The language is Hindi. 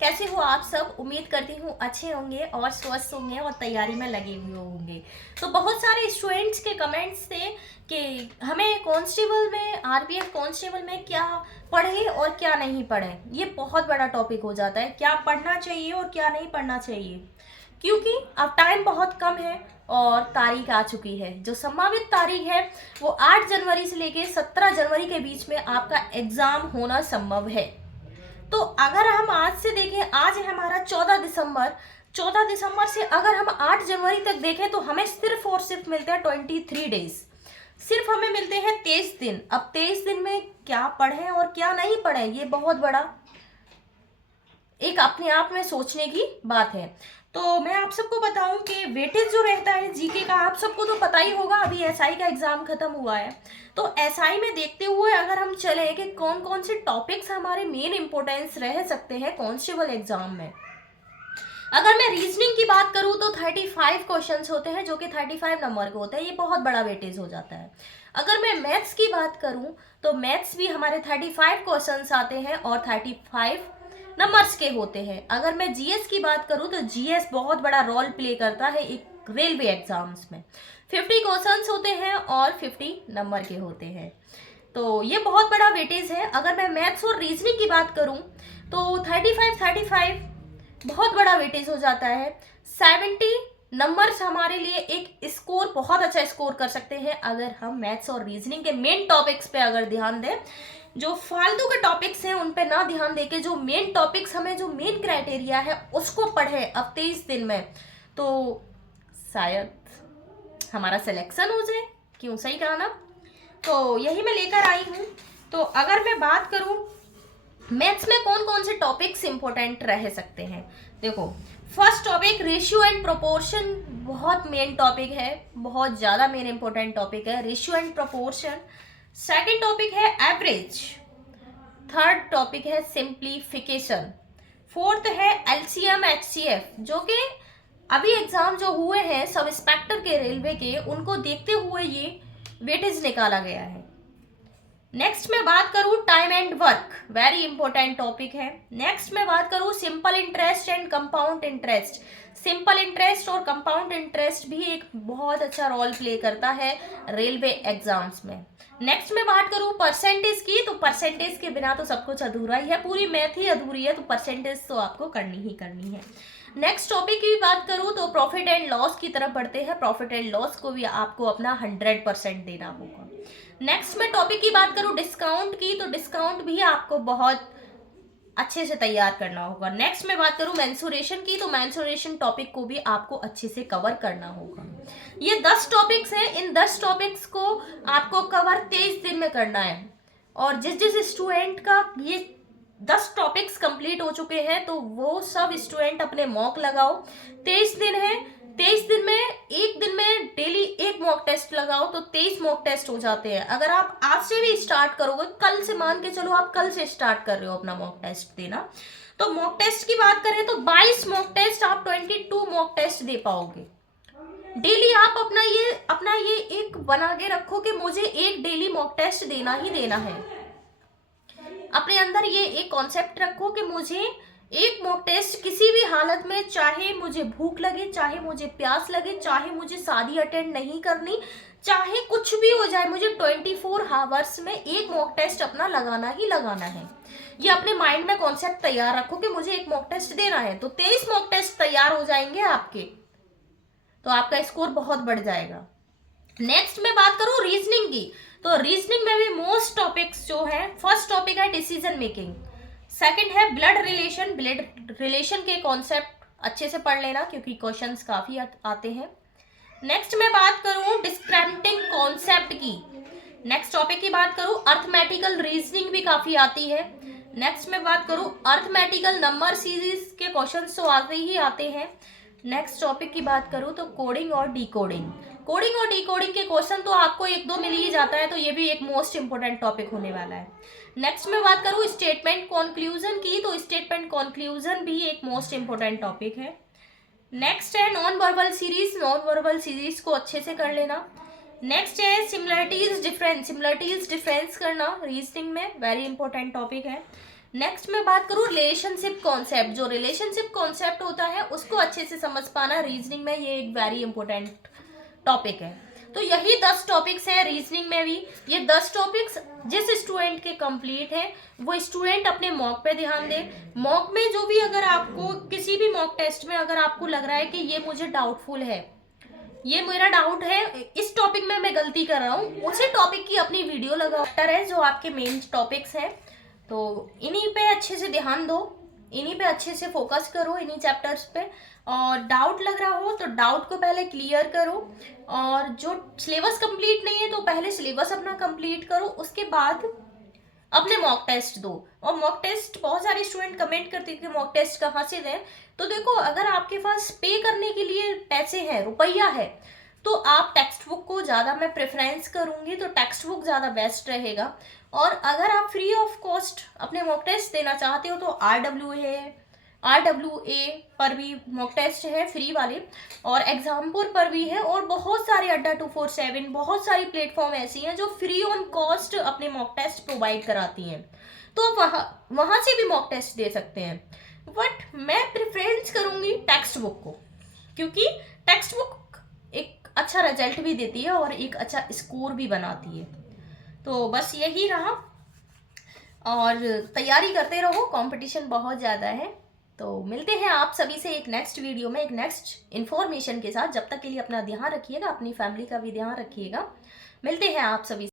कैसे हो आप सब। उम्मीद करती हूँ अच्छे होंगे और स्वस्थ होंगे और तैयारी में लगे हुए होंगे। तो बहुत सारे स्टूडेंट्स के कमेंट्स थे कि हमें कांस्टेबल में, आरपीएफ कांस्टेबल में क्या पढ़े और क्या नहीं पढ़े। ये बहुत बड़ा टॉपिक हो जाता है, क्या पढ़ना चाहिए और क्या नहीं पढ़ना चाहिए, क्योंकि अब टाइम बहुत कम है और तारीख आ चुकी है। जो संभावित तारीख है वो 8 जनवरी से लेकर 17 जनवरी के बीच में आपका एग्जाम होना संभव है। तो अगर हम आज से देखें, आज है हमारा 14 दिसंबर। 14 दिसंबर से अगर हम 8 जनवरी तक देखें तो हमें सिर्फ और सिर्फ मिलते हैं 23 डेज। सिर्फ हमें मिलते हैं 23 दिन। अब 23 दिन में क्या पढ़ें और क्या नहीं पढ़ें, ये बहुत बड़ा एक अपने आप में सोचने की बात है। तो मैं आप सबको बताऊं कि वेटेज जो रहता है जीके का, आप सबको तो पता ही होगा, अभी एसआई का एग्जाम खत्म हुआ है। तो एसआई में देखते हुए अगर हम चले कि कौन कौन से टॉपिक्स हमारे मेन इंपोर्टेंस रह सकते हैं कांस्टेबल एग्जाम में। अगर मैं रीजनिंग की बात करूं तो 35 क्वेश्चंस होते हैं जो कि 35 नंबर के होते हैं, ये बहुत बड़ा वेटेज हो जाता है। अगर मैं मैथ्स की बात करूं तो मैथ्स भी हमारे 35 क्वेश्चंस आते हैं और 35 नंबर्स के होते हैं। अगर मैं जीएस की बात करूं तो जीएस बहुत बड़ा रोल प्ले करता है एक रेलवे एग्जाम्स में। 50 क्वेश्चंस होते हैं और 50 नंबर के होते हैं। तो ये बहुत बड़ा वेटेज है। अगर मैं मैथ्स और रीजनिंग की बात करूं तो 35 बहुत बड़ा वेटेज हो जाता है। 70 नंबर्स हमारे लिए एक स्कोर, बहुत अच्छा स्कोर कर सकते हैं अगर हम मैथ्स और रीजनिंग के मेन टॉपिक्स पे अगर ध्यान दें। जो फालतू के टॉपिक्स हैं उन पे ना ध्यान देके जो मेन टॉपिक्स, हमें जो मेन क्राइटेरिया है उसको पढ़े अब 23 दिन में, तो शायद हमारा सिलेक्शन हो जाए। क्यों, सही कहा ना। तो यही मैं लेकर आई हूँ। तो अगर मैं बात करूँ मैथ्स में कौन कौन से टॉपिक्स इंपॉर्टेंट रह सकते हैं, देखो first topic ratio and proportion बहुत मेन टॉपिक है, बहुत ज़्यादा मेन इंपॉर्टेंट टॉपिक है ratio and proportion. Second topic है एवरेज। थर्ड टॉपिक है सिंप्लीफिकेशन। फोर्थ है एलसीएम एचसीएफ, जो कि अभी एग्जाम जो हुए हैं सब इंस्पेक्टर के रेलवे के, उनको देखते हुए ये वेटेज निकाला गया है। नेक्स्ट मैं बात करूं time and work, very important topic है। नेक्स्ट मैं बात करूं simple interest and compound interest. Simple interest और कंपाउंड इंटरेस्ट भी एक बहुत अच्छा रोल प्ले करता है रेलवे एग्जाम्स में। नेक्स्ट मैं बात करूं परसेंटेज की, तो परसेंटेज के बिना तो सब कुछ अधूरा ही है, पूरी मैथ ही अधूरी है, तो परसेंटेज तो आपको करनी ही करनी है। नेक्स्ट टॉपिक की बात करूं तो प्रॉफिट एंड लॉस की तरफ बढ़ते हैं। प्रॉफिट एंड लॉस को भी आपको अपना 100% देना होगा। नेक्स्ट मैं टॉपिक की बात करूं डिस्काउंट की, तो डिस्काउंट भी आपको बहुत अच्छे से तैयार करना होगा। नेक्स्ट मैं बात करूं मेंसुरेशन की, तो मेंसुरेशन टॉपिक को भी आपको अच्छे से कवर करना होगा। ये 10 टॉपिक्स हैं, इन 10 टॉपिक्स को आपको कवर 23 दिन में करना है। और जिस जिस स्टूडेंट का ये 10 टॉपिक्स कंप्लीट हो चुके हैं तो वो सब स्टूडेंट अपने मॉक लगाओ। 23 दिन है, 23 दिन में एक दिन में डेली एक मॉक टेस्ट लगाओ तो 23 मॉक टेस्ट हो जाते हैं। अगर आप आज से भी स्टार्ट करोगे, कल से मान के चलो आप कल से स्टार्ट कर रहे हो अपना मॉक टेस्ट देना, तो मॉक टेस्ट की बात करें तो 22 मॉक टेस्ट, आप 22 मॉक टेस्ट दे पाओगे डेली। आप अपना ये एक बना के रखो कि मुझे एक डेली मॉक टेस्ट देना ही देना है। अपने अंदर ये एक कॉन्सेप्ट रखो कि मुझे एक मॉक टेस्ट किसी भी हालत में, चाहे मुझे भूख लगे, चाहे मुझे प्यास लगे, चाहे मुझे शादी अटेंड नहीं करनी, चाहे कुछ भी हो जाए, मुझे 24 आवर्स में एक मॉक टेस्ट अपना लगाना ही लगाना है। ये अपने माइंड में कॉन्सेप्ट तैयार रखो कि मुझे एक मॉक टेस्ट देना है, तो 23 मॉक टेस्ट तैयार हो जाएंगे आपके, तो आपका स्कोर बहुत बढ़ जाएगा। नेक्स्ट मैं बात करूं रीजनिंग की, तो रीजनिंग में भी मोस्ट टॉपिक्स जो है, फर्स्ट टॉपिक है डिसीजन मेकिंग, सेकंड है ब्लड रिलेशन। ब्लड रिलेशन के कॉन्सेप्ट अच्छे से पढ़ लेना क्योंकि क्वेश्चंस काफी आते हैं। नेक्स्ट मैं बात करूं डिस्क्रिमिनेटिंग कॉन्सेप्ट की। नेक्स्ट टॉपिक की बात करूं अर्थमेटिकल रीजनिंग भी काफी आती है। नेक्स्ट मैं बात करूं अर्थमेटिकल नंबर सीरीज के क्वेश्चंस तो आते ही आते हैं। नेक्स्ट टॉपिक की बात करूं तो कोडिंग और डिकोडिंग। कोडिंग और डिकोडिंग के क्वेश्चन तो आपको एक दो मिल ही जाता है, तो ये भी एक मोस्ट इंपोर्टेंट टॉपिक होने वाला है। नेक्स्ट में बात करूं स्टेटमेंट कंक्लूजन की, तो स्टेटमेंट कंक्लूजन भी एक मोस्ट इंपोर्टेंट टॉपिक है। नेक्स्ट है non verbal series, non verbal series को अच्छे से कर लेना। नेक्स्ट है सिमिलरिटीज डिफरेंस, सिमिलरिटीज डिफरेंस करना रीजनिंग में वेरी इंपॉर्टेंट टॉपिक है। नेक्स्ट मैं बात करूँ रिलेशनशिप कॉन्सेप्ट, जो रिलेशनशिप कॉन्सेप्ट होता है उसको अच्छे से समझ पाना रीजनिंग में, ये एक वेरी इंपॉर्टेंट टॉपिक है। तो यही 10 टॉपिक्स हैं रीजनिंग में भी। ये 10 टॉपिक्स जिस स्टूडेंट के कंप्लीट है वो स्टूडेंट अपने मॉक पे ध्यान दे। मॉक में जो भी, अगर आपको किसी भी मॉक टेस्ट में अगर आपको लग रहा है कि ये मुझे डाउटफुल है, ये मेरा डाउट है, इस टॉपिक में मैं गलती कर रहा हूँ, उसी टॉपिक की अपनी वीडियो लगाओ है जो आपके मेन टॉपिक्स हैं। तो इन्हीं पे अच्छे से ध्यान दो, इन्हीं पे अच्छे से फोकस करो, इन्हीं चैप्टर्स पे। और डाउट लग रहा हो तो डाउट को पहले क्लियर करो, और जो सिलेबस कंप्लीट नहीं है तो पहले सिलेबस अपना कंप्लीट करो, उसके बाद अपने मॉक टेस्ट दो। और मॉक टेस्ट बहुत सारे स्टूडेंट कमेंट करते थे मॉक टेस्ट कहाँ से दें, तो देखो अगर आपके पास पे करने के लिए पैसे हैं, रुपया है, तो आप टेक्स्ट बुक को ज़्यादा मैं प्रेफरेंस करूँगी, तो टेक्स्ट बुक ज़्यादा बेस्ट रहेगा। और अगर आप फ्री ऑफ कॉस्ट अपने मॉक टेस्ट देना चाहते हो तो RWA पर भी मॉक टेस्ट है फ्री वाले, और एग्जामपुर पर भी है, और बहुत सारे अड्डा 247, बहुत सारी प्लेटफॉर्म ऐसी हैं जो फ्री ऑन कॉस्ट अपने मॉक टेस्ट प्रोवाइड कराती हैं, तो वहाँ से भी मॉक टेस्ट दे सकते हैं। बट मैं प्रेफरेंस करूँगी टेक्स्ट बुक को, क्योंकि टेक्स्ट बुक एक अच्छा रिजल्ट भी देती है और एक अच्छा स्कोर भी बनाती है। तो बस यही रहा, और तैयारी करते रहो, कंपटीशन बहुत ज़्यादा है। तो मिलते हैं आप सभी से एक नेक्स्ट वीडियो में एक नेक्स्ट इन्फॉर्मेशन के साथ। जब तक के लिए अपना ध्यान रखिएगा, अपनी फैमिली का भी ध्यान रखिएगा। मिलते हैं आप सभी से।